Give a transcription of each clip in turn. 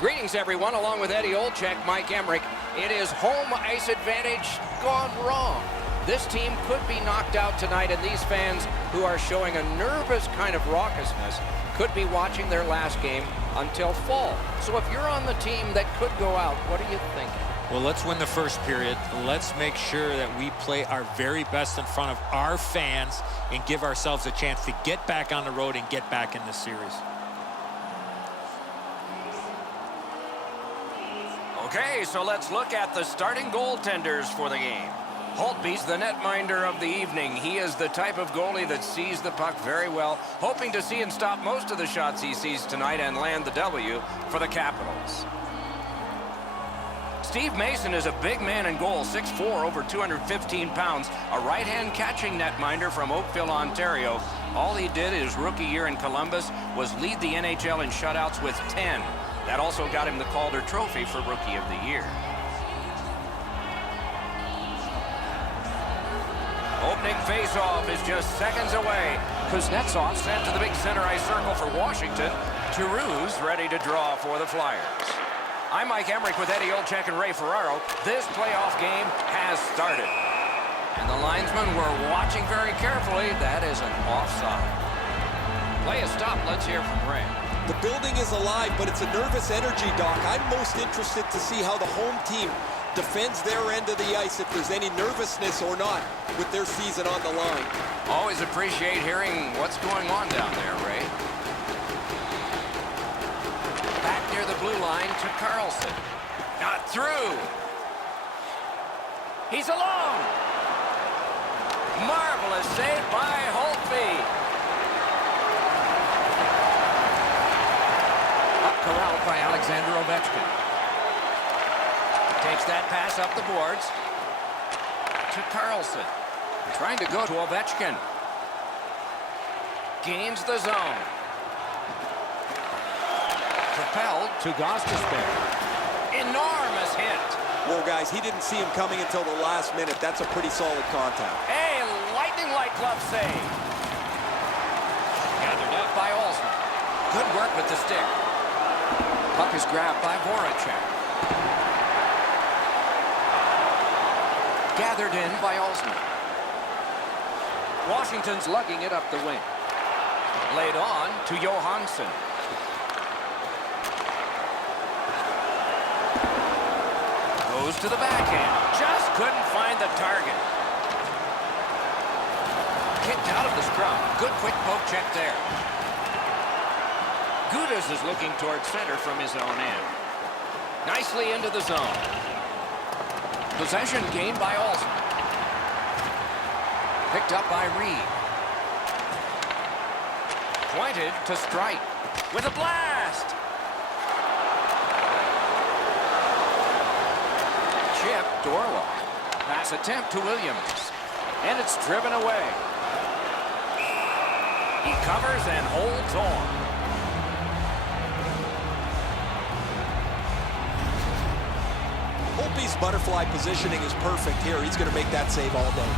Greetings, everyone. Along with Eddie Olczyk, Mike Emmerich. It is home ice advantage gone wrong. This team could be knocked out tonight, and these fans who are showing a nervous kind of raucousness could be watching their last game until fall. So if you're on the team that could go out, what are you thinking? Well, let's win the first period. Let's make sure that we play our very best in front of our fans and give ourselves a chance to get back on the road and get back in this series. Okay, so let's look at the starting goaltenders for the game. Holtby's the netminder of the evening. He is the type of goalie that sees the puck very well, hoping to see and stop most of the shots he sees tonight and land the W for the Capitals. Steve Mason is a big man in goal, 6'4", over 215 pounds, a right-hand catching netminder from Oakville, Ontario. All he did his rookie year in Columbus was lead the NHL in shutouts with 10. That also got him the Calder Trophy for Rookie of the Year. Opening faceoff is just seconds away. Kuznetsov sent to the big center ice circle for Washington. Giroux's ready to draw for the Flyers. I'm Mike Emmerich with Eddie Olczyk and Ray Ferraro. This playoff game has started. And the linesmen were watching very carefully. That is an offside. Play is stopped. Let's hear from Ray. The building is alive, but it's a nervous energy, Doc. I'm most interested to see how the home team defends their end of the ice, if there's any nervousness or not with their season on the line. Always appreciate hearing what's going on down there, Ray. Back near the blue line to Carlson. Not through. He's alone. Marvelous save by Holtby. Corralled by Alexander Ovechkin. Takes that pass up the boards to Carlson. Trying to go to Ovechkin. Gains the zone. Propelled to Gostisbehere. Enormous hit. Well, guys, he didn't see him coming until the last minute. That's a pretty solid contact. A lightning-like glove save. Gathered up by Olsen. Good work with the stick. Puck is grabbed by Voracek. Gathered in by Olsen. Washington's lugging it up the wing. Laid on to Johansson. Goes to the backhand. Just couldn't find the target. Kicked out of the scrum. Good quick poke check there. Gudas is looking toward center from his own end. Nicely into the zone. Possession gained by Olsen. Picked up by Reed. Pointed to strike. With a blast! Chip to Orlov. Pass attempt to Williams. And it's driven away. He covers and holds on. Holtby's butterfly positioning is perfect here. He's going to make that save all day.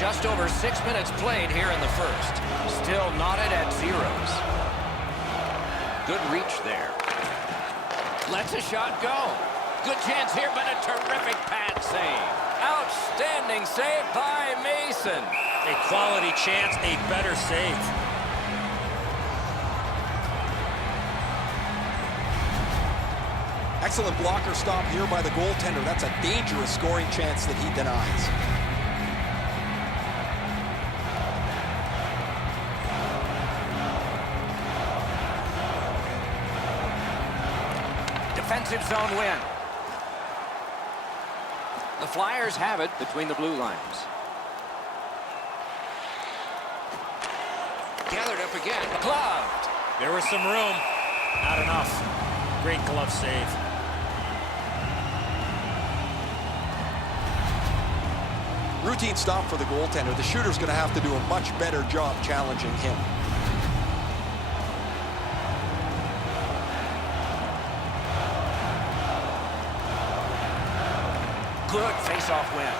Just over 6 minutes played here in the first. Still knotted at zeros. Good reach there. Lets a shot go. Good chance here, but a terrific pad save. Outstanding save by Mason. A quality chance, a better save. Excellent blocker stop here by the goaltender. That's a dangerous scoring chance that he denies. Defensive zone win. The Flyers have it between the blue lines. Gathered up again. Gloved. There was some room. Not enough. Great glove save. Routine stop for the goaltender. The shooter's going to have to do a much better job challenging him. Good face-off win.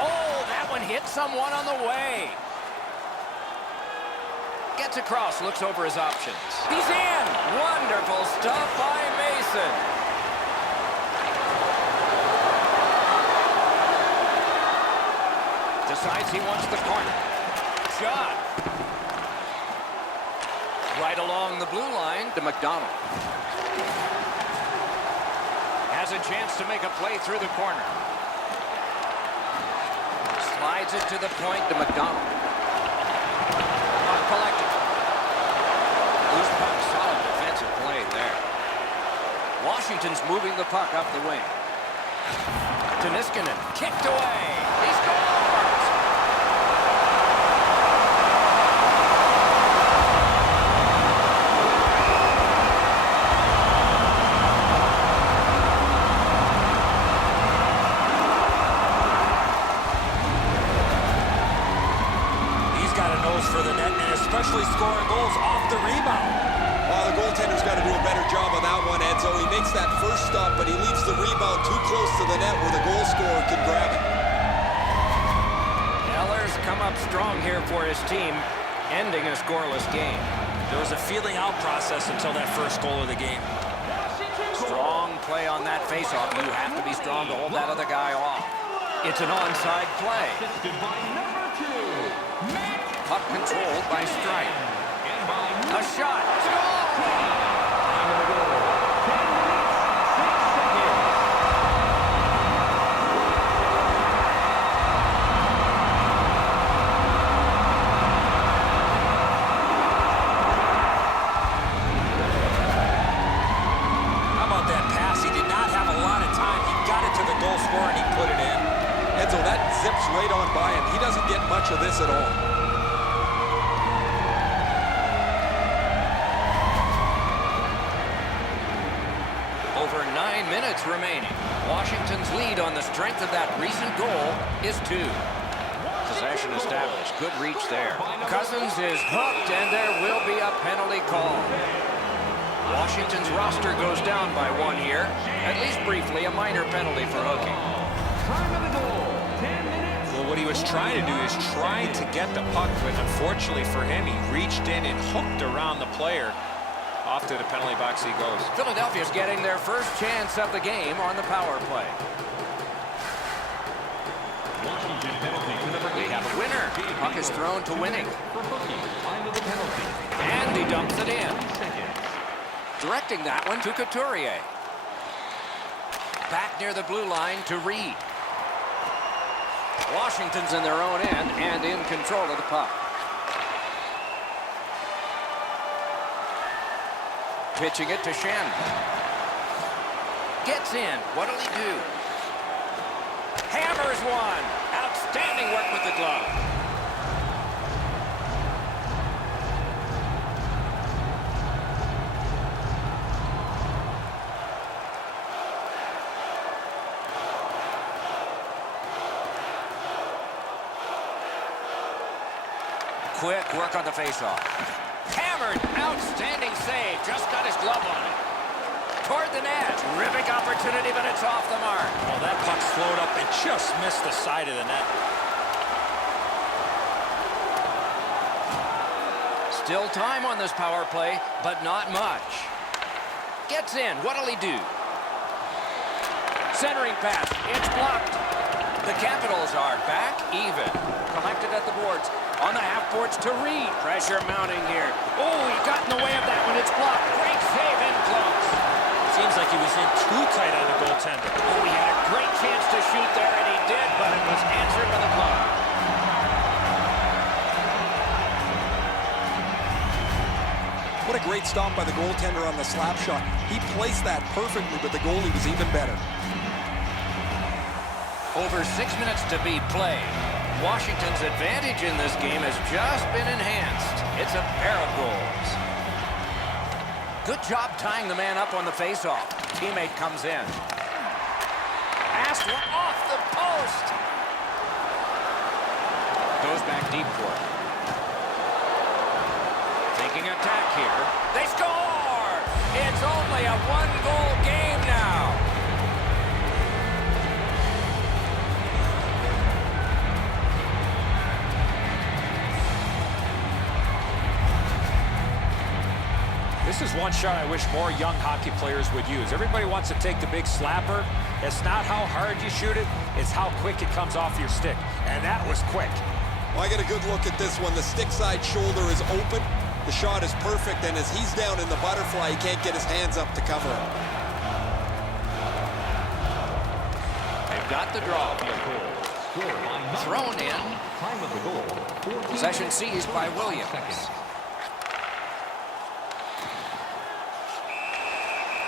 Oh, that one hit someone on the way. Gets across, looks over his options. He's in! Wonderful stuff by Mason. Decides he wants the corner. Shot. Right along the blue line to McDonald. Has a chance to make a play through the corner. Slides it to the point to McDonald. Not collected. Loose puck, solid defensive play there. Washington's moving the puck up the wing. To Niskanen, kicked away. He scores! For the net, and especially scoring goals off the rebound. Well, the goaltender's got to do a better job on that one, Edzo. He makes that first stop, but he leaves the rebound too close to the net where the goal scorer can grab it. Eller's come up strong here for his team, ending a scoreless game. There was a feeling out process until that first goal of the game. Strong play on that faceoff. You have to be strong to hold that other guy off. It's an onside play. Puck controlled by Strike. A shot. How about that pass? He did not have a lot of time. He got it to the goal scorer and he put it in. Edzo, that zips right on by him. He doesn't get much of this at all. Over 9 minutes remaining. Washington's lead on the strength of that recent goal is 2. Possession established. Good reach there. Cousins is hooked, and there will be a penalty call. Washington's roster goes down by 1 here. At least briefly, a minor penalty for hooking. Well, what he was trying to do is trying to get the puck, but unfortunately for him, he reached in and hooked around the player. Off to the penalty box he goes. Philadelphia's getting their first chance of the game on the power play. We have a winner. Puck is thrown to Winning. And he dumps it in. Directing that one to Couturier. Back near the blue line to Reed. Washington's in their own end and in control of the puck. Pitching it to Shen. Gets in. What'll he do? Hammers one. Outstanding work with the glove. Quick work on the faceoff. Hammered, outstanding save. Just got his glove on it. Toward the net. Terrific opportunity, but it's off the mark. Well, that puck slowed up and just missed the side of the net. Still time on this power play, but not much. Gets in. What'll he do? Centering pass. It's blocked. The Capitals are back even. Collected at the boards. On the half boards to Reed. Pressure mounting here. Oh, he got in the way of that one. It's blocked. Great save in close. Seems like he was in too tight on the goaltender. Oh, he had a great chance to shoot there, and he did, but it was answered by the glove. What a great stop by the goaltender on the slap shot. He placed that perfectly, but the goalie was even better. Over 6 minutes to be played. Washington's advantage in this game has just been enhanced. It's a pair of goals. Good job tying the man up on the faceoff. Teammate comes in. Passed one off the post. Goes back deep court. Taking attack here. They score! It's only a one-goal game now. This is one shot I wish more young hockey players would use. Everybody wants to take the big slapper. It's not how hard you shoot it, it's how quick it comes off your stick. And that was quick. Well, I get a good look at this one. The stick side shoulder is open. The shot is perfect, and as he's down in the butterfly, he can't get his hands up to cover it. They've got the draw. Thrown in. Possession seized by Williams.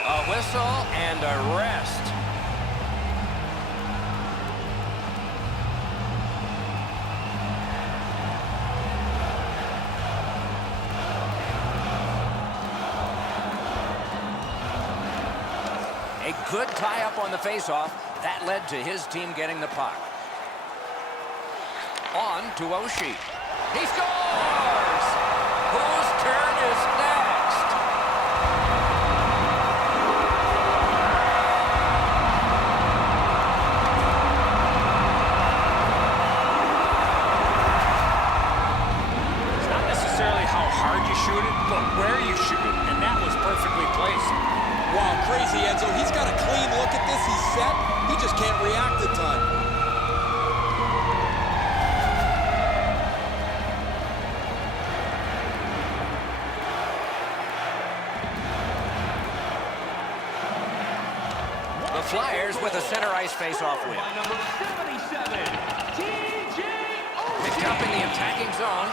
A whistle and a rest. A good tie-up on the face-off. That led to his team getting the puck. On to Oshie. He scores! Whose turn is next? It's not necessarily how hard you shoot it, but where you shoot it. And that was perfectly placed. Wow, crazy, Enzo. He's got a clean look at this. He's set. He just can't react in time. The Flyers with a center ice face-off win. Picked up in the attacking zone.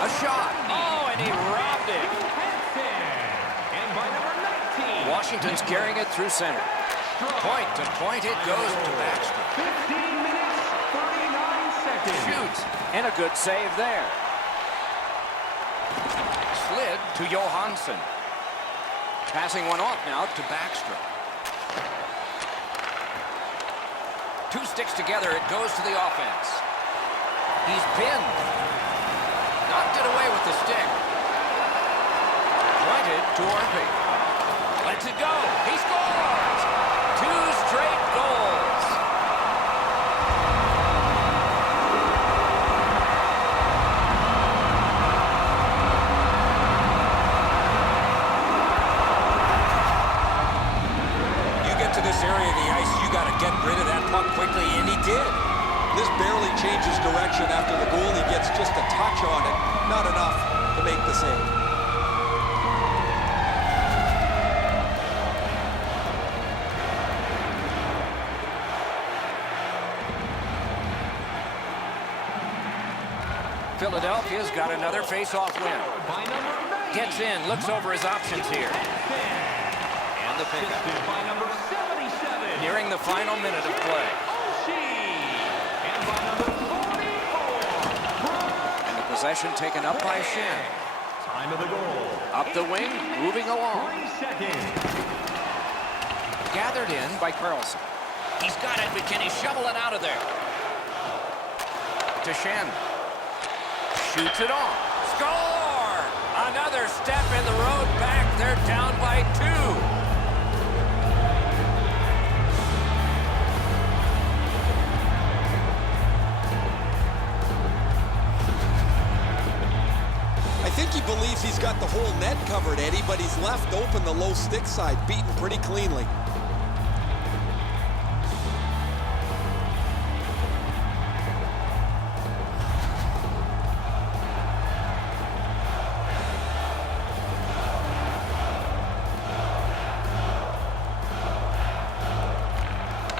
A shot. Oh, and he robbed it. Washington's carrying it through center. Point to point it goes to Backstrom. 15 minutes, 39 seconds. Shoots, and a good save there. Slid to Johansson. Passing one off now to Backstrom. Two sticks together, it goes to the offense. He's pinned. Knocked it away with the stick. Pointed to Orpik. Lets it go. He scores! 2 straight goals. You get to this area of the ice, you got to get rid of that puck quickly, and he did. This barely changes direction after the goal. He gets just a touch on it. Not enough to make the save. Philadelphia's got another face-off win. Gets in, looks over his options here. And the pickup. Nearing the final minute of play. And the possession taken up by Shen. Up the wing, moving along. Gathered in by Carlson. He's got it, but can he shovel it out of there? To Shen. Shoots it on. Score! Another step in the road back. They're down by 2. I think he believes he's got the whole net covered, Eddie, but he's left open the low stick side, beaten pretty cleanly.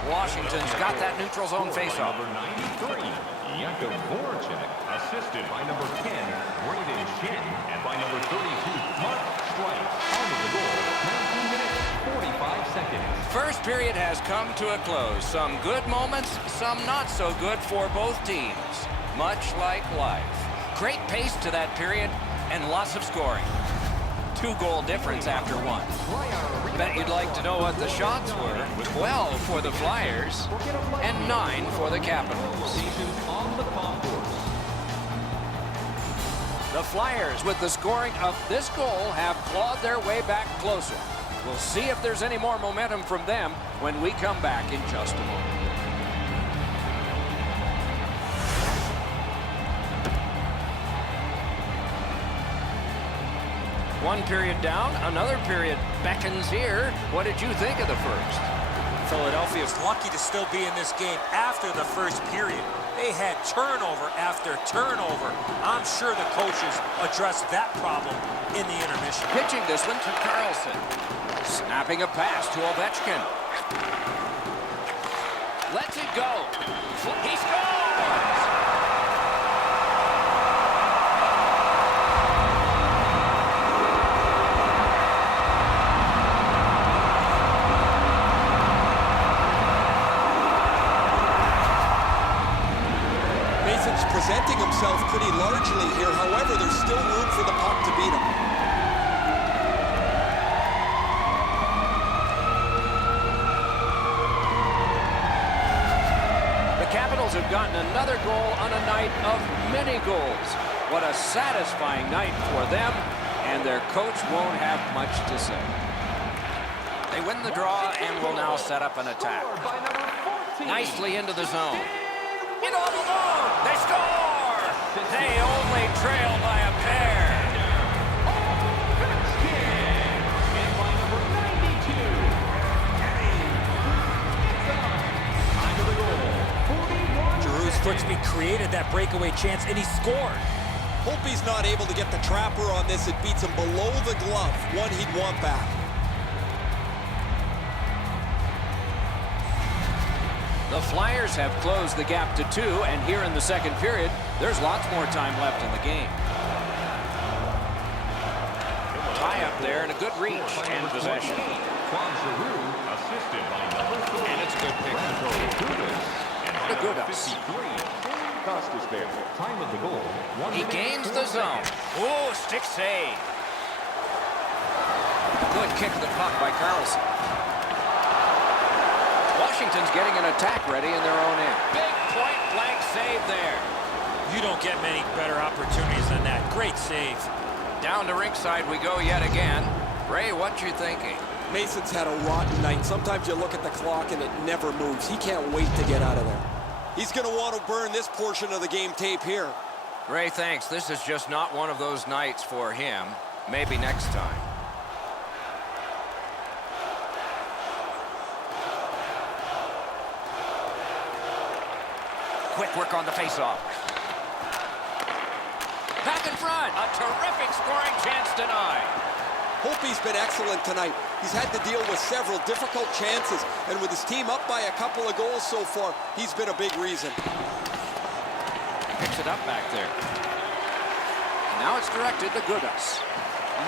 Washington's got that neutral zone faceoff. Number 93, Jakub Voracek, assisted by number 10, Braden Shen, and by number 32, Mark Strike. Out of the goal, 19 minutes, 45 seconds. First period has come to a close. Some good moments, some not so good for both teams. Much like life. Great pace to that period and lots of scoring. 2-goal difference after one. Bet you'd like to know what the shots were. 12 for the Flyers and 9 for the Capitals. The Flyers, with the scoring of this goal, have clawed their way back closer. We'll see if there's any more momentum from them when we come back in just a moment. One period down, another period beckons here. What did you think of the first? Philadelphia is lucky to still be in this game after the first period. They had turnover after turnover. I'm sure the coaches addressed that problem in the intermission. Pitching this one to Carlson. Snapping a pass to Ovechkin. Lets it go. He scores! Mason's presenting himself pretty largely here. However, there's still room for the puck to beat him. The Capitals have gotten another goal on a night of many goals. What a satisfying night for them, and their coach won't have much to say. They win the draw and will now set up an attack. Nicely into the zone. In all alone, they score! They only trail by a pair. And by number 92, time of the goal, 41. Giroux's foot speed created that breakaway chance, and he scored. Hope he's not able to get the trapper on this. It beats him below the glove. One he'd want back. The Flyers have closed the gap to 2, and here in the second period, there's lots more time left in the game. Tie up there and a good reach and possession. Assisted by number 3. And it's a good pick. The good us. Costas there. Time of the goal. He gains the zone. Oh, stick save. Good kick of the puck by Carlson. Washington's getting an attack ready in their own end. Big point-blank save there. You don't get many better opportunities than that. Great save. Down to rinkside we go yet again. Ray, what you thinking? Mason's had a rotten night. Sometimes you look at the clock and it never moves. He can't wait to get out of there. He's going to want to burn this portion of the game tape here. Ray, thanks. This is just not one of those nights for him. Maybe next time. Quick work on the faceoff. Back in front. A terrific scoring chance denied. Hope he's been excellent tonight. He's had to deal with several difficult chances, and with his team up by a couple of goals so far, he's been a big reason. Picks it up back there. Now it's directed to Gudas.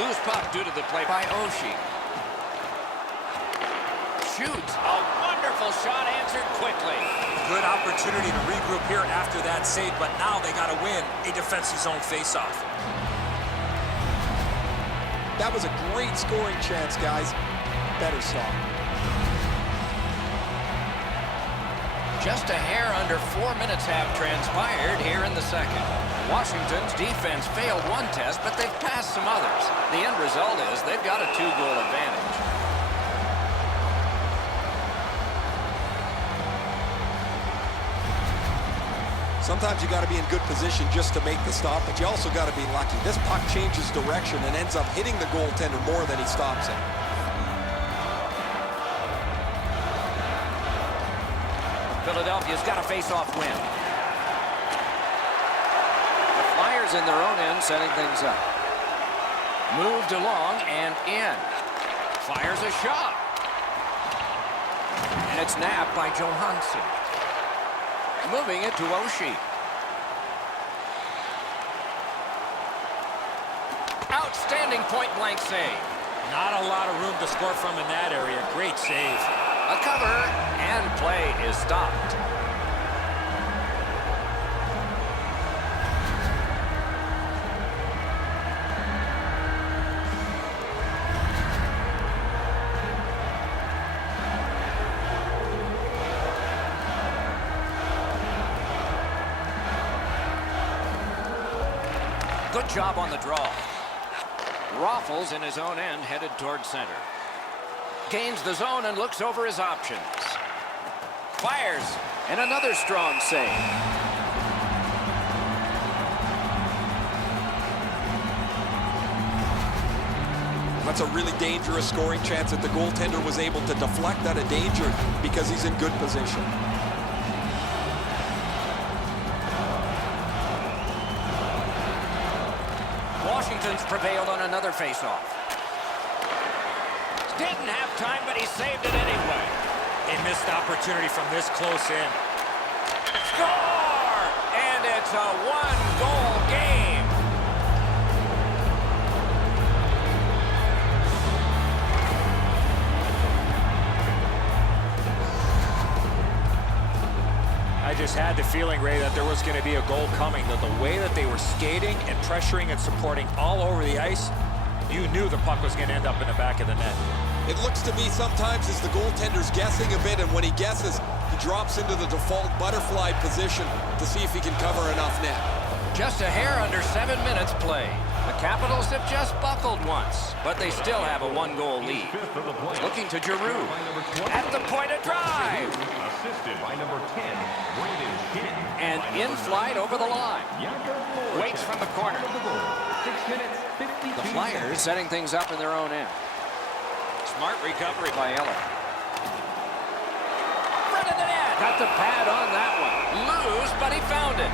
Loose puck due to the play by Oshie. Shoots. A wonderful shot answered quickly. Good opportunity to regroup here after that save, but now they got to win a defensive zone faceoff. That was a great scoring chance, guys. Better stop. Just a hair under 4 minutes have transpired here in the second. Washington's defense failed one test, but they've passed some others. The end result is they've got a 2-goal advantage. Sometimes you got to be in good position just to make the stop, but you also got to be lucky. This puck changes direction and ends up hitting the goaltender more than he stops it. Philadelphia's got a face-off win. The Flyers in their own end setting things up. Moved along and in. Fires a shot. And it's nabbed by Johansson. Moving it to Oshie. Outstanding point-blank save. Not a lot of room to score from in that area. Great save. A cover, and play is stopped. Good job on the draw. Raffles in his own end headed toward center. Gains the zone and looks over his options. Fires, and another strong save. That's a really dangerous scoring chance that the goaltender was able to deflect out of danger because he's in good position. Washington's prevailed on another faceoff. Didn't have time, but he saved it anyway. A missed opportunity from this close in. Score! And it's a one-goal game. I just had the feeling, Ray, that there was going to be a goal coming. That the way that they were skating and pressuring and supporting all over the ice, you knew the puck was going to end up in the back of the net. It looks to me sometimes as the goaltender's guessing a bit, and when he guesses, he drops into the default butterfly position to see if he can cover enough net. Just a hair under 7 minutes played. The Capitals have just buckled once, but they still have a one-goal lead. Looking to Giroux. At the point of drive. Assisted by number 10, Brandon Shin. And in flight over the line. Waits from the corner. 6 minutes, 52 The Flyers setting things up in their own end. Smart recovery by Eller. Front of the net. Got the pad on that one. Loose, but he found it.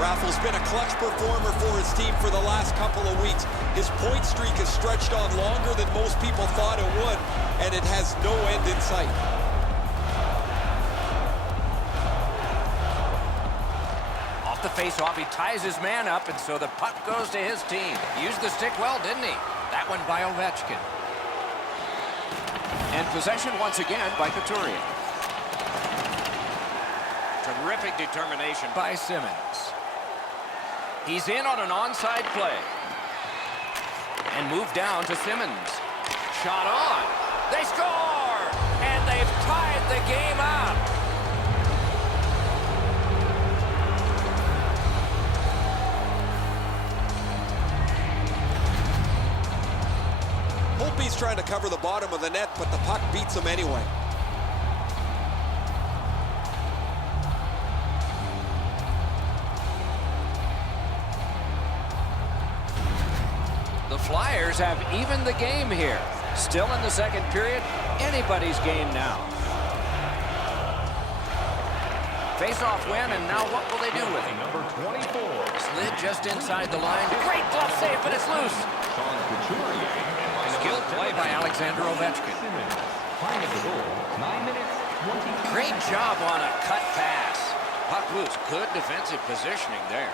Raffl's been a clutch performer for his team for the last couple of weeks. His point streak has stretched on longer than most people thought it would, and it has no end in sight. Off the face-off, he ties his man up, and so the puck goes to his team. Used the stick well, didn't he? That one by Ovechkin. And possession once again by Couturier. Terrific determination by Simmons. He's in on an onside play. And moved down to Simmons. Shot on. They score! And they've tied the game up. Holtby's trying to cover the bottom of the net, but the puck beats him anyway. The Flyers have evened the game here. Still in the second period, anybody's game now. Face-off win, and now what will they do with it? Number 24. Slid just inside the line. Great glove save, but it's loose. Skilled play by Alexander Ovechkin. Time of the goal, 9 minutes, 22. Great job on a cut pass. Puck loose. Good defensive positioning there.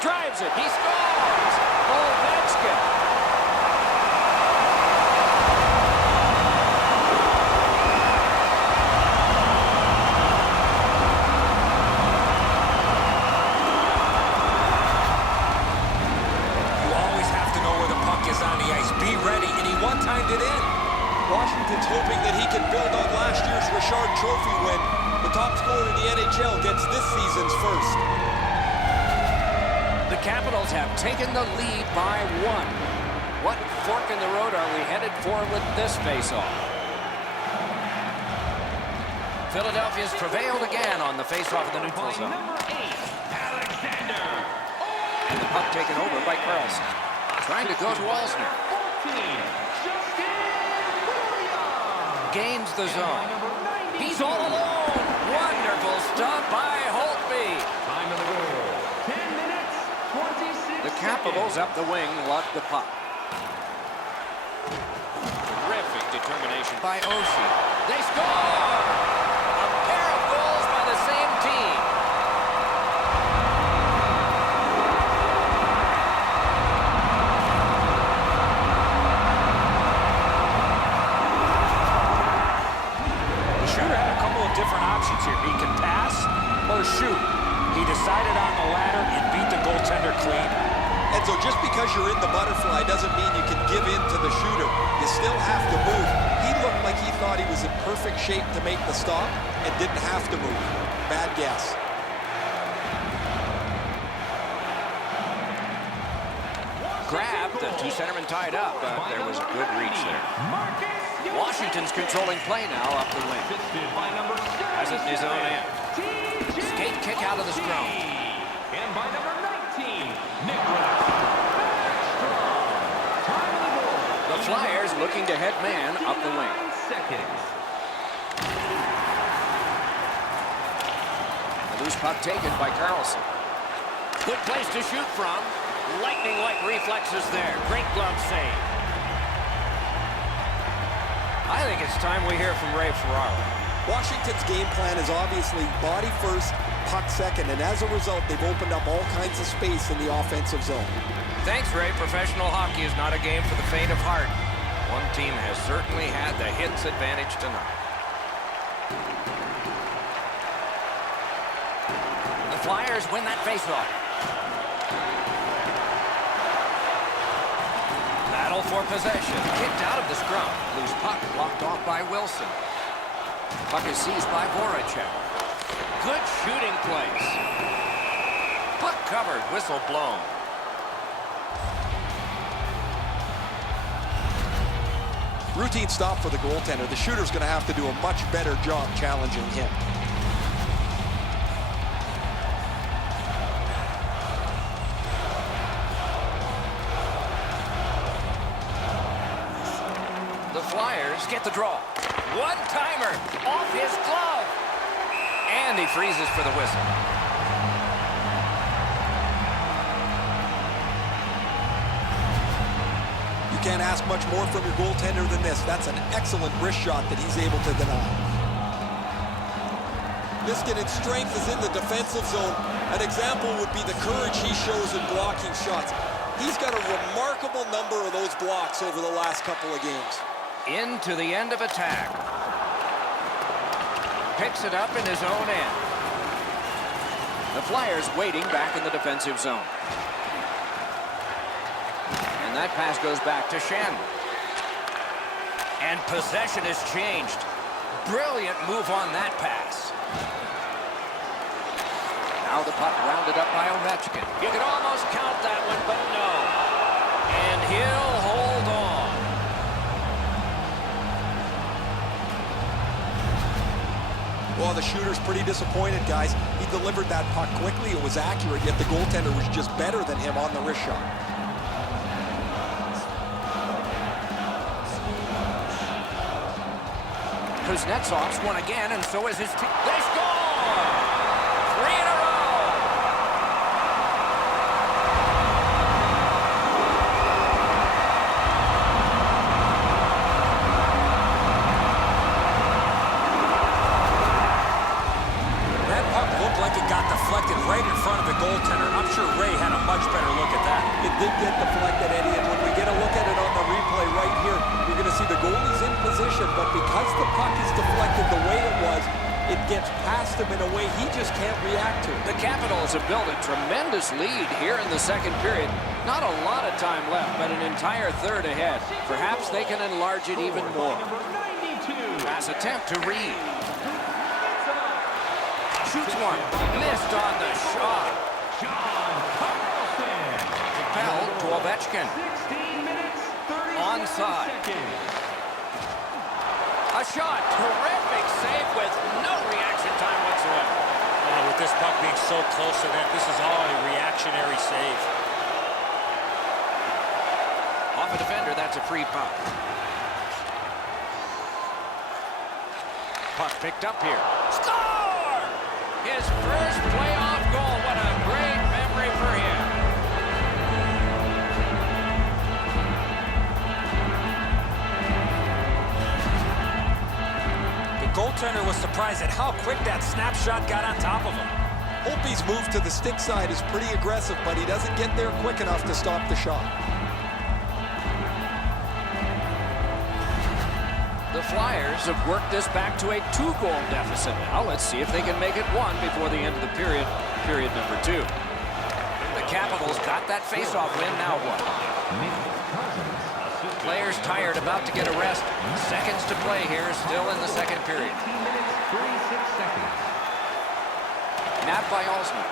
Drives it. He scores. Ovechkin. Washington's hoping that he can build on last year's Richard Trophy win. The top scorer in the NHL gets this season's first. The Capitals have taken the lead by 1. What fork in the road are we headed for with this faceoff? Philadelphia's prevailed again on the faceoff of the neutral zone. Number 8, Alexander. And the puck taken over by Carlson. Trying to go to Alsner. 14. Gains the zone. He's all alone. Wonderful stop by Holtby. Time of the goal, 10 minutes, 26 The Capitals up the wing lug the puck. Terrific determination by Oshie. They score! A pair of goals by the same team. Different options here. He can pass or shoot. He decided on the latter and beat the goaltender clean. And so just because you're in the butterfly doesn't mean you can give in to the shooter. You still have to move. He looked like he thought he was in perfect shape to make the stop and didn't have to move. Bad guess. Grabbed, the two centermen tied up, but there was a good reach there. Washington's controlling play now up the wing. Has it in his own end. Skate kick out of the scrum. And by number 19, Nicholas. Time of the goal, The Flyers looking to head man up the wing. Seconds. The loose puck taken by Carlson. Good place to shoot from. Lightning-like reflexes there. Great glove save. I think it's time we hear from Ray Ferraro. Washington's game plan is obviously body first, puck second, and as a result, they've opened up all kinds of space in the offensive zone. Thanks, Ray. Professional hockey is not a game for the faint of heart. One team has certainly had the hits advantage tonight. The Flyers win that faceoff. Battle for possession. Kicked out of the scrum. Loose puck blocked off by Wilson. Puck is seized by Voracek. Good shooting place. Puck covered. Whistle blown. Routine stop for the goaltender. The shooter's going to have to do a much better job challenging him. The Flyers get the draw. One-timer off his glove. And he freezes for the whistle. You can't ask much more from your goaltender than this. That's an excellent wrist shot that he's able to deny. Niskanen's strength is in the defensive zone. An example would be the courage he shows in blocking shots. He's got a remarkable number of those blocks over the last couple of games. Into the end of attack. Picks it up in his own end. The Flyers waiting back in the defensive zone. And that pass goes back to Shen. And possession is changed. Brilliant move on that pass. Now the puck rounded up by Ovechkin. You could almost count that one, but no. And he'll hold on. Well, the shooter's pretty disappointed, guys. He delivered that puck quickly. It was accurate, yet the goaltender was just better than him on the wrist shot. Kuznetsov's won again, and so is his team. They score! 3 in a row! That puck looked like it got deflected right in front of the goaltender. I'm sure Ray had a much better look at that. It did get deflected, Eddie, and when we get a look at it on the replay right here, you're going to see the goalie's in position, but because the puck is deflected the way it was, it gets past him in a way he just can't react to. The Capitals have built a tremendous lead here in the second period. Not a lot of time left, but an entire third ahead. Perhaps they can enlarge it even more. Pass attempt to Reed. Shoots one. Missed on the shot. Propelled to Ovechkin. Onside. A shot. Terrific save with no reaction time whatsoever. With this puck being so close to that, this is all a reactionary save. Off a defender, that's a free puck. Puck picked up here. Score! His first playoff goal. What a great memory for him. Goaltender was surprised at how quick that snapshot got on top of him. Holtby's move to the stick side is pretty aggressive, but he doesn't get there quick enough to stop the shot. The Flyers have worked this back to a 2-goal deficit. Now let's see if they can make it 1 before the end of the period number 2. The Capitals got that faceoff win. Now what? Players tired, about to get a rest. Seconds to play here, still in the second period. 18 minutes, 36 seconds. Napped by Alsman.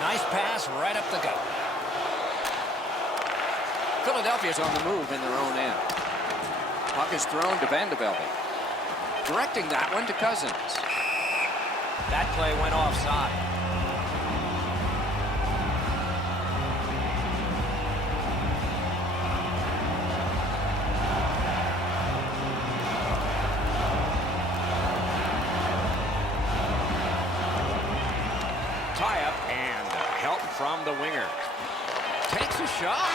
Nice pass right up the gut. Philadelphia's on the move in their own end. Puck is thrown to Vandevelde. Directing that one to Cousins. That play went offside. from the winger. Takes a shot.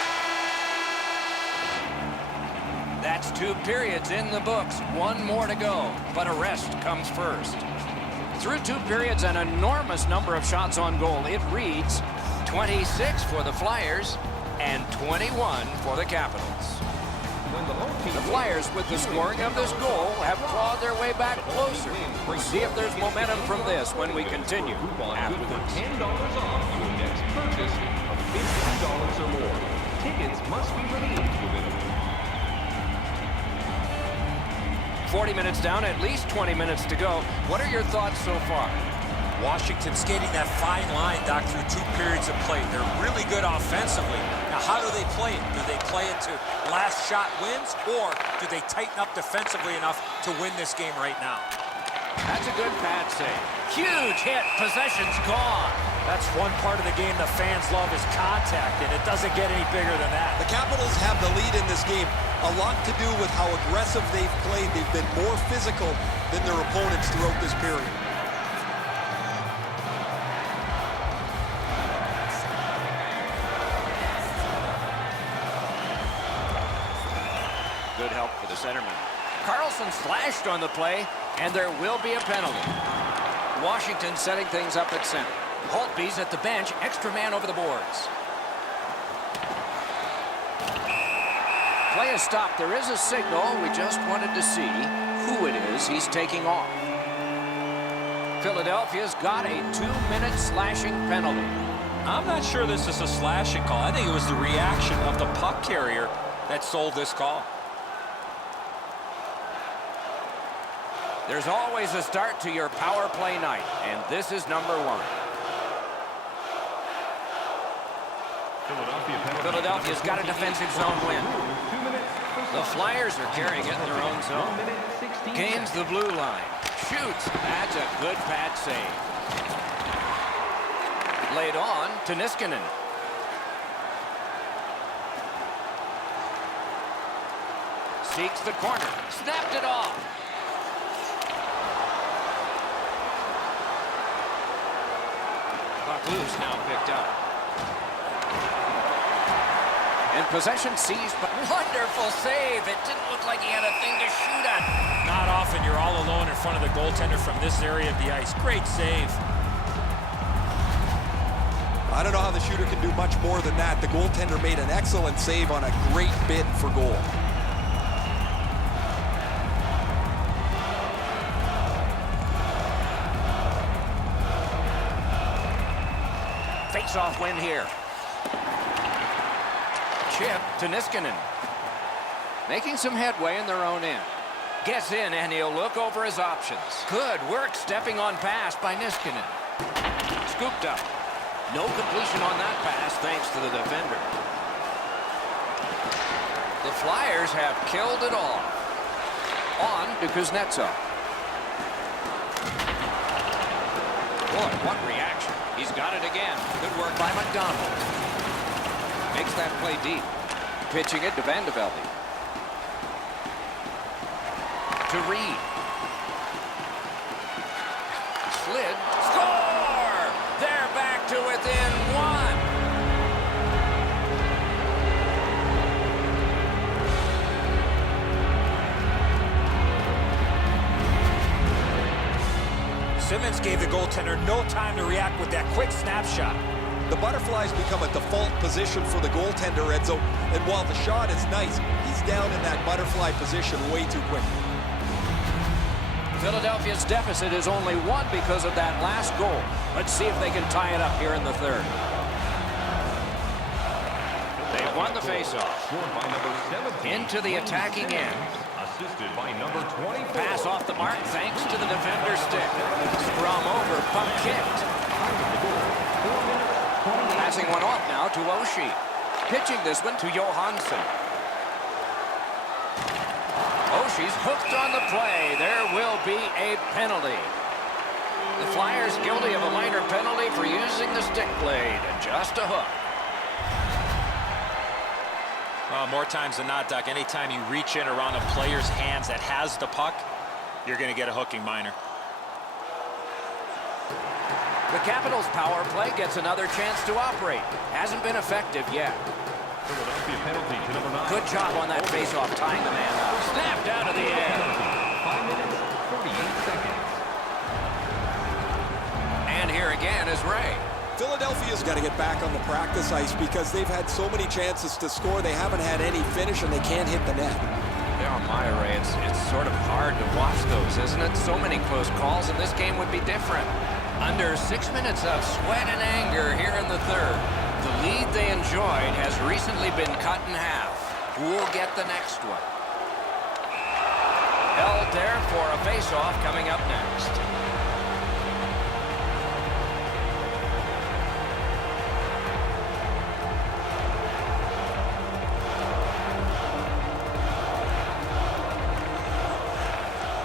That's 2 periods in the books. 1 more to go, but a rest comes first. Through 2 periods, an enormous number of shots on goal. It reads 26 for the Flyers and 21 for the Capitals. The Flyers, with the scoring of this goal, have clawed their way back closer. We'll see if there's momentum from this when we continue after this. $10 off your next purchase of $50 or more. Tickets must be redeemed within a week. 40 minutes down, at least 20 minutes to go. What are your thoughts so far? Washington skating that fine line, Doc, through 2 periods of play. They're really good offensively. Now, how do they play it? Do they play it to last shot wins, or do they tighten up defensively enough to win this game right now? That's a good pad save. Huge hit. Possession's gone. That's one part of the game the fans love is contact, and it doesn't get any bigger than that. The Capitals have the lead in this game. A lot to do with how aggressive they've played. They've been more physical than their opponents throughout this period. Good help for the centerman. Carlson slashed on the play, and there will be a penalty. Washington setting things up at center. Holtby's at the bench, extra man over the boards. Play is stopped. There is a signal. We just wanted to see who it is he's taking off. Philadelphia's got a 2-minute slashing penalty. I'm not sure this is a slashing call. I think it was the reaction of the puck carrier that sold this call. There's always a start to your power play night, and this is number 1. Philadelphia's got a defensive zone win. The Flyers are carrying it in their own zone. Gains the blue line. Shoots. That's a good pad save. Laid on to Niskanen. Seeks the corner. Snapped it off. Puck loose, now picked up. And possession seized, but wonderful save. It didn't look like he had a thing to shoot at. Not often you're all alone in front of the goaltender from this area of the ice. Great save. I don't know how the shooter can do much more than that. The goaltender made an excellent save on a great bid for goal. Face-off win here. Chip to Niskanen. Making some headway in their own end. Gets in, and he'll look over his options. Good work stepping on pass by Niskanen. Scooped up. No completion on that pass thanks to the defender. The Flyers have killed it all. On to Kuznetsov. Boy, what reaction. He's got it again. Good work by McDonald. Makes that play deep. Pitching it to Van de Velde. To Reed. Slid. Score! They're back to within 1. Simmons gave the goaltender no time to react with that quick snapshot. The butterflies become a default position for the goaltender, Edzo, and while the shot is nice, he's down in that butterfly position way too quick. Philadelphia's deficit is only 1 because of that last goal. Let's see if they can tie it up here in the third. They've won the faceoff. Into the attacking end. Assisted by number 24. Pass off the mark thanks to the defender's stick. Scrum over, pump kicked. Passing one off now to Oshie. Pitching this one to Johansson. Oshie's hooked on the play. There will be a penalty. The Flyers guilty of a minor penalty for using the stick blade and just a hook. Well, more times than not, Doc, anytime you reach in around a player's hands that has the puck, you're going to get a hooking minor. The Capitals' power play gets another chance to operate. Hasn't been effective yet. Philadelphia penalty to number 9. Good job on that faceoff, tying the man up. Snapped out of the air. 5 minutes, 48 seconds. And here again is Ray. Philadelphia's got to get back on the practice ice because they've had so many chances to score. They haven't had any finish, and they can't hit the net. Yeah, my Ray, it's sort of hard to watch those, isn't it? So many close calls, and this game would be different. Under 6 minutes of sweat and anger here in the third. The lead they enjoyed has recently been cut in half. Who will get the next one? Held there for a face-off coming up next.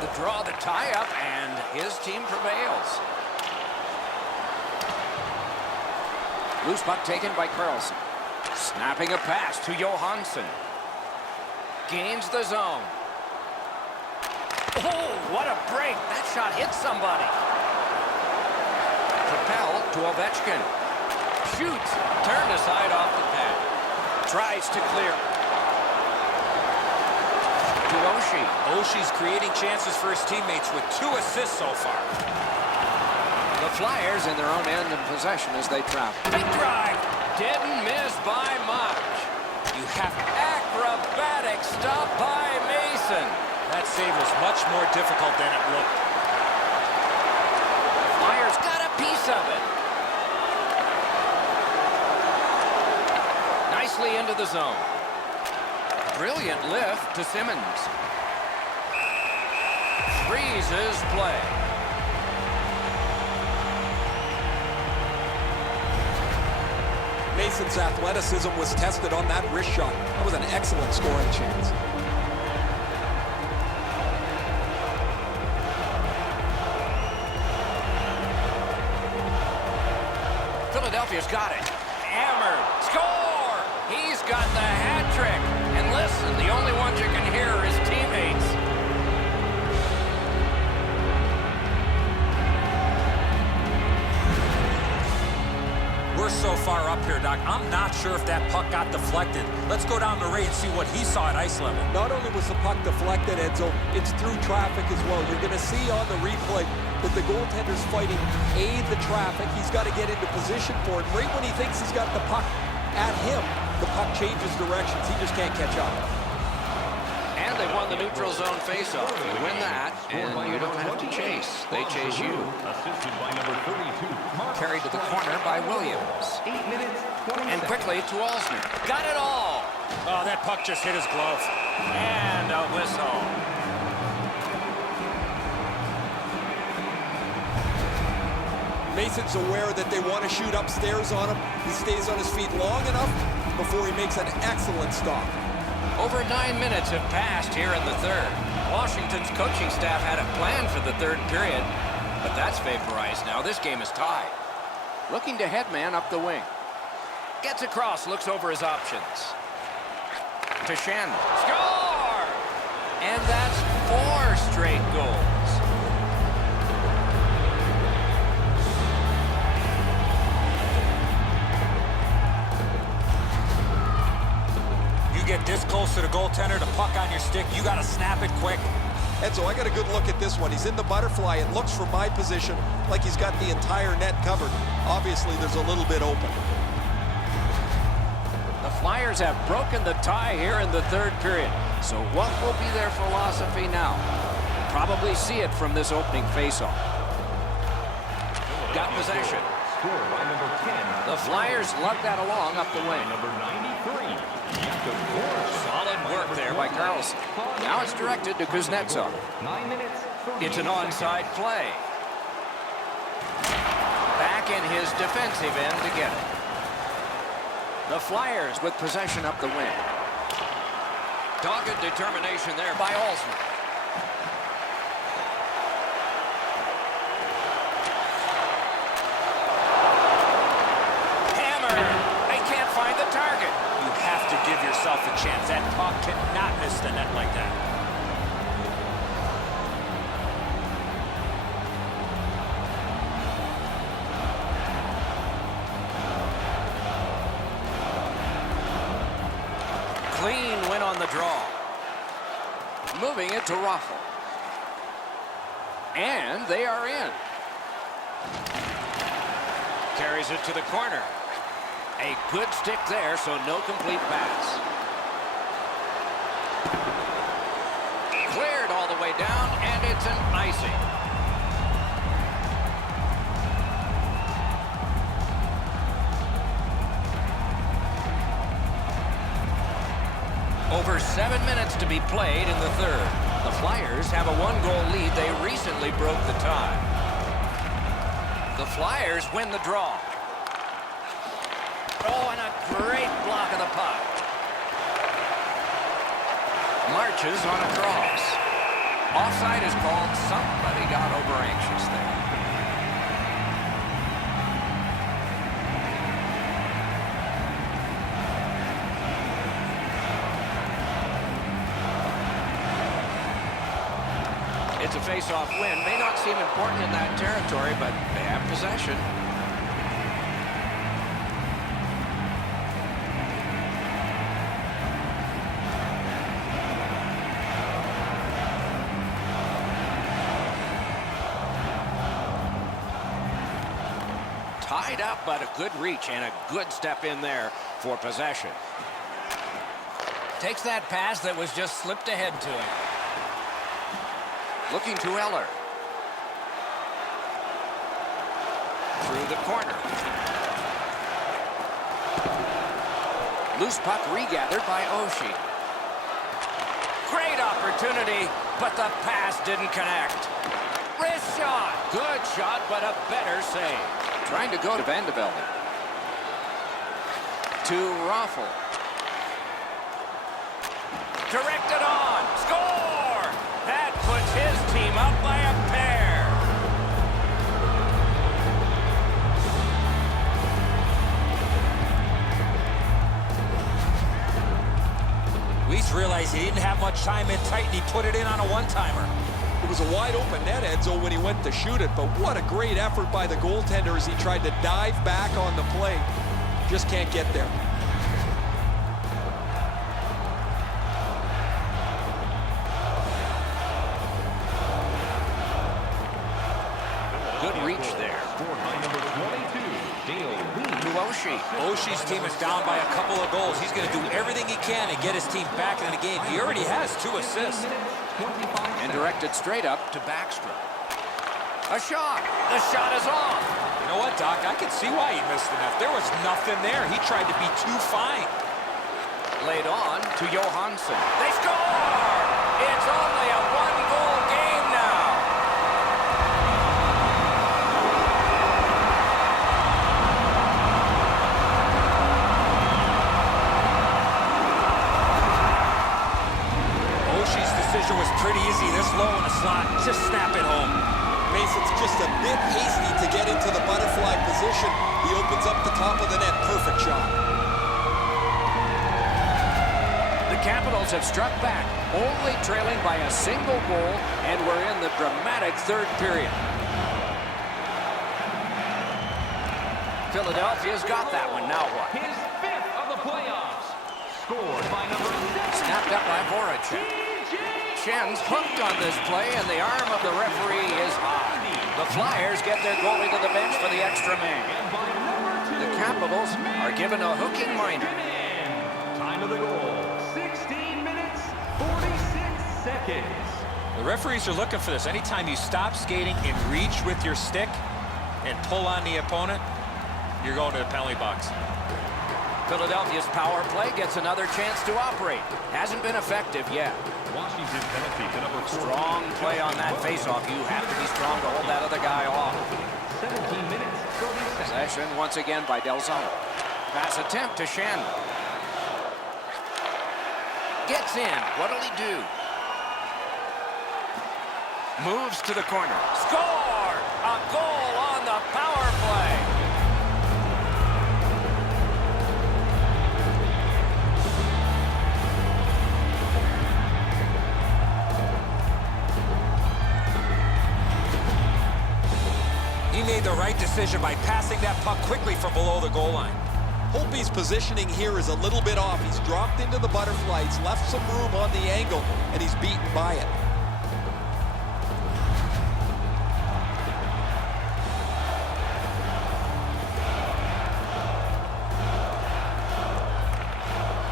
The draw, the tie-up, and his team prevails. Loose puck taken by Carlson. Snapping a pass to Johansson. Gains the zone. Oh, what a break. That shot hit somebody. Propelled to Ovechkin. Shoots. Turned aside off the pad. Tries to clear. To Oshie. Oshie's creating chances for his teammates with 2 assists so far. The Flyers in their own end of possession as they travel. Big drive. Didn't miss by much. You have Acrobatic stop by Mason. that save was much more difficult than it looked. The Flyers got a piece of it. Nicely into the zone. Brilliant lift to Simmons. Freezes play. Mason's athleticism was tested on that wrist shot. That was an excellent scoring chance. Philadelphia's got it. Hammered. Score! He's got the hat trick. And listen, the only ones you can hear are his teammates. We're so far up here, Doc. I'm not sure if that puck got deflected. Let's go down to Ray and see what he saw at ice level. Not only was the puck deflected, Enzo, it's through traffic as well. You're going to see on the replay that the goaltender's fighting the traffic. He's got to get into position for it. Right when he thinks he's got the puck at him, the puck changes directions. He just can't catch up. And they won the neutral zone faceoff. You win that, and you don't have to chase. They chase you. Assisted by number 32. Mark Carried to the corner by Williams. 8 minutes, 20 And seconds. quickly to Alsner. Got it all. Oh, that puck just hit his glove. And a whistle. Mason's aware that they want to shoot upstairs on him. He stays on his feet long enough before he makes an excellent stop. Over 9 minutes have passed here in the third. Washington's coaching staff had a plan for the third period, but that's vaporized now. This game is tied. Looking to headman up the wing. Gets across, looks over his options. To Shannon. Score! And that's 4 straight goals. You get this close to the goaltender, the puck on your stick, you got to snap it quick. Enzo, I got a good look at this one. He's in the butterfly. It looks from my position like he's got the entire net covered. Obviously, there's a little bit open. The Flyers have broken the tie here in the third period. So what will be their philosophy now? Probably see it from this opening faceoff. Got possession. Scored by number 10. The Flyers lug that along up the By wing. number 93. Jakob Voracek. Solid work there by Carlson. Now it's directed to Kuznetsov. 9 minutes, 38 It's an seconds. onside play. Back in his defensive end to get it. The Flyers with possession up the wing. Dogged determination there by Alsner. Hammer! They can't find the target. You have to give yourself a chance. That puck cannot miss the net like that. Clean win on the draw. Moving it to Raffle. And they are in. Carries it to the corner. A good stick there, so no complete pass. Cleared all the way down, and it's an icing. Over 7 minutes to be played in the third. The Flyers have a one-goal lead. They recently broke the tie. The Flyers win the draw. Oh, and a great block of the puck. Marches on a cross. Offside is called. Somebody got over anxious there. It's a face-off win. May not seem important in that territory, but they have possession. Tied up, but a good reach and a good step in there for possession. Takes that pass that was just slipped ahead to him. Looking to Eller. Through the corner. Loose puck regathered by Oshie. Great opportunity, but the pass didn't connect. Wrist shot. Good shot, but a better save. Trying to go to Vandevelde. To Raffle. Directed on. Score! That puts his team up by a pair. Weiss realized he didn't have much time in tight, and he put it in on a one-timer. It was a wide-open net, Enzo, when he went to shoot it, but what a great effort by the goaltender as he tried to dive back on the play. Just can't get there. Good reach there. To Oshie. Oshie's team is down by a couple of goals. He's going to do everything he can to get his team back in the game. He already has 2 assists. And directed straight up to Backstrom. A shot. The shot is off. You know what, Doc? I can see why he missed the net. There was nothing there. He tried to be too fine. Laid on to Johansson. They score! It's only a one-goal game now. Oshie's decision was pretty easy. This low in the slot, just snap it home. Mason's just a bit hasty to get into the butterfly position. He opens up the top of the net. Perfect shot. The Capitals have struck back, only trailing by a single goal, and we're in the dramatic third period. Philadelphia's got that one. Now what? His 5th of the playoffs. Scored by number 6. Snapped up by Voracek. Schen's hooked on this play, and the arm of the referee is high. The Flyers get their goalie to the bench for the extra man. The Capitals are given a hooking minor. Time of the goal, 16 minutes, 46 seconds. The referees are looking for this. Anytime you stop skating and reach with your stick and pull on the opponent, you're going to the penalty box. Philadelphia's power play gets another chance to operate. Hasn't been effective yet. Washington penalty to number 4. Strong play on that faceoff. You have to be strong to hold that other guy off. 17 minutes, 30 seconds. Possession once again by Delzano. Pass attempt to Schenn. Gets in. What'll he do? Moves to the corner. Score! A goal on the power play. He made the right decision by passing that puck quickly from below the goal line. Holtby's positioning here is a little bit off. He's dropped into the butterfly. He's left some room on the angle, and he's beaten by it.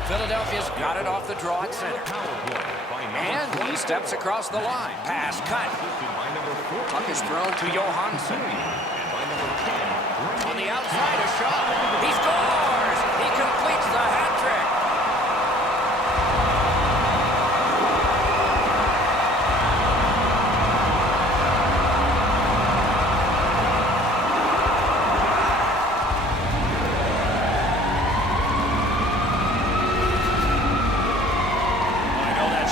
Philadelphia's got it off the draw at center. And he steps across the line. Pass cut. Puck is thrown to Johansson. On the outside, a shot. He scores! He completes the hat trick.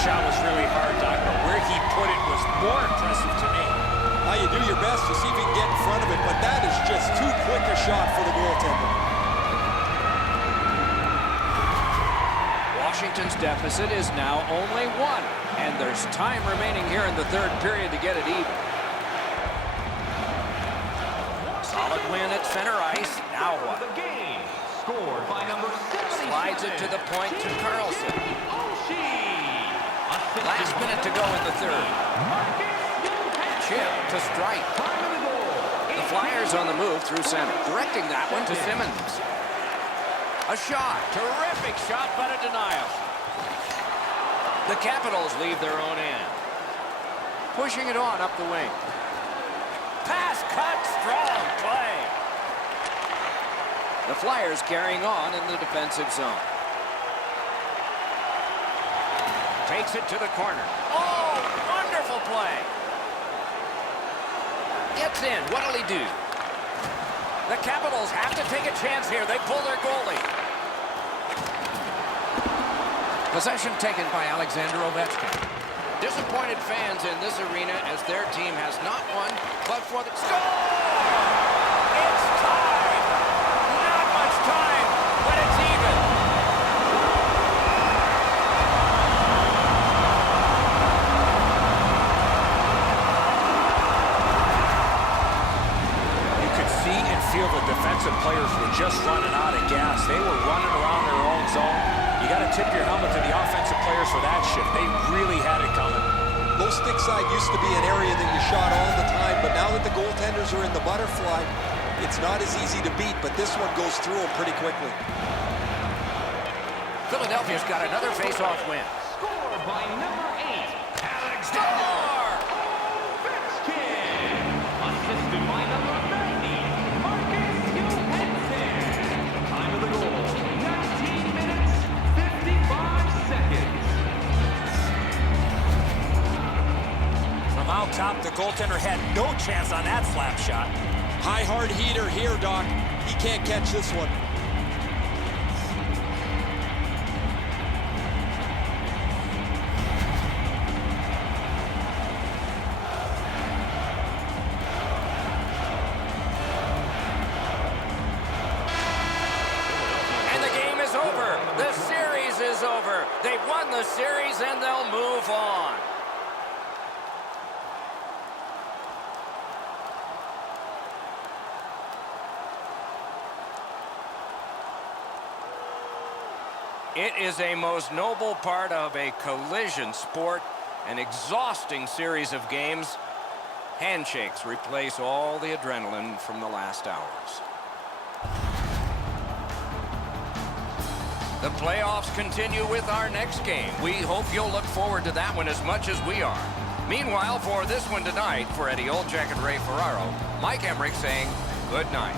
Shot was really hard, Doc, but where he put it was more impressive to me. Now you do your best to see if you can get in front of it, but that is just too quick a shot for the goaltender. Washington's deficit is now only 1, and there's time remaining here in the third period to get it even. Solid win at center ice. Now what? Scored by number 76. Slides it to the point to Carlson. Last minute to go in the third. Chip to strike. The Flyers on the move through center. Directing that one to Simmons. A shot. Terrific shot, but a denial. The Capitals leave their own end. Pushing it on up the wing. Pass cut. Strong play. The Flyers carrying on in the defensive zone. Takes it to the corner. Oh, wonderful play. Gets in. What'll he do? The Capitals have to take a chance here. They pull their goalie. Possession taken by Alexander Ovechkin. Disappointed fans in this arena as their team has not won, but for the score! It's tied. Not much time, but it's even. Feel the defensive players were just running out of gas. They were running around their own zone. You got to tip your helmet to the offensive players for that shift. They really had it coming. Low stick side used to be an area that you shot all the time, but now that the goaltenders are in the butterfly, it's not as easy to beat, but this one goes through them pretty quickly. Philadelphia's got another face-off win. Scored by number 8, Score! assisted by number 90, time of the goal, 19 minutes, 55 seconds. From out top, the goaltender had no chance on that slap shot. High hard heater here, Doc. He can't catch this one. Is over. They've won the series and they'll move on. It is a most noble part of a collision sport, an exhausting series of games. Handshakes replace all the adrenaline from the last hours. The playoffs continue with our next game. We hope you'll look forward to that one as much as we are. Meanwhile, for this one tonight, for Eddie Olczyk and Ray Ferraro, Mike Emmerich saying good night.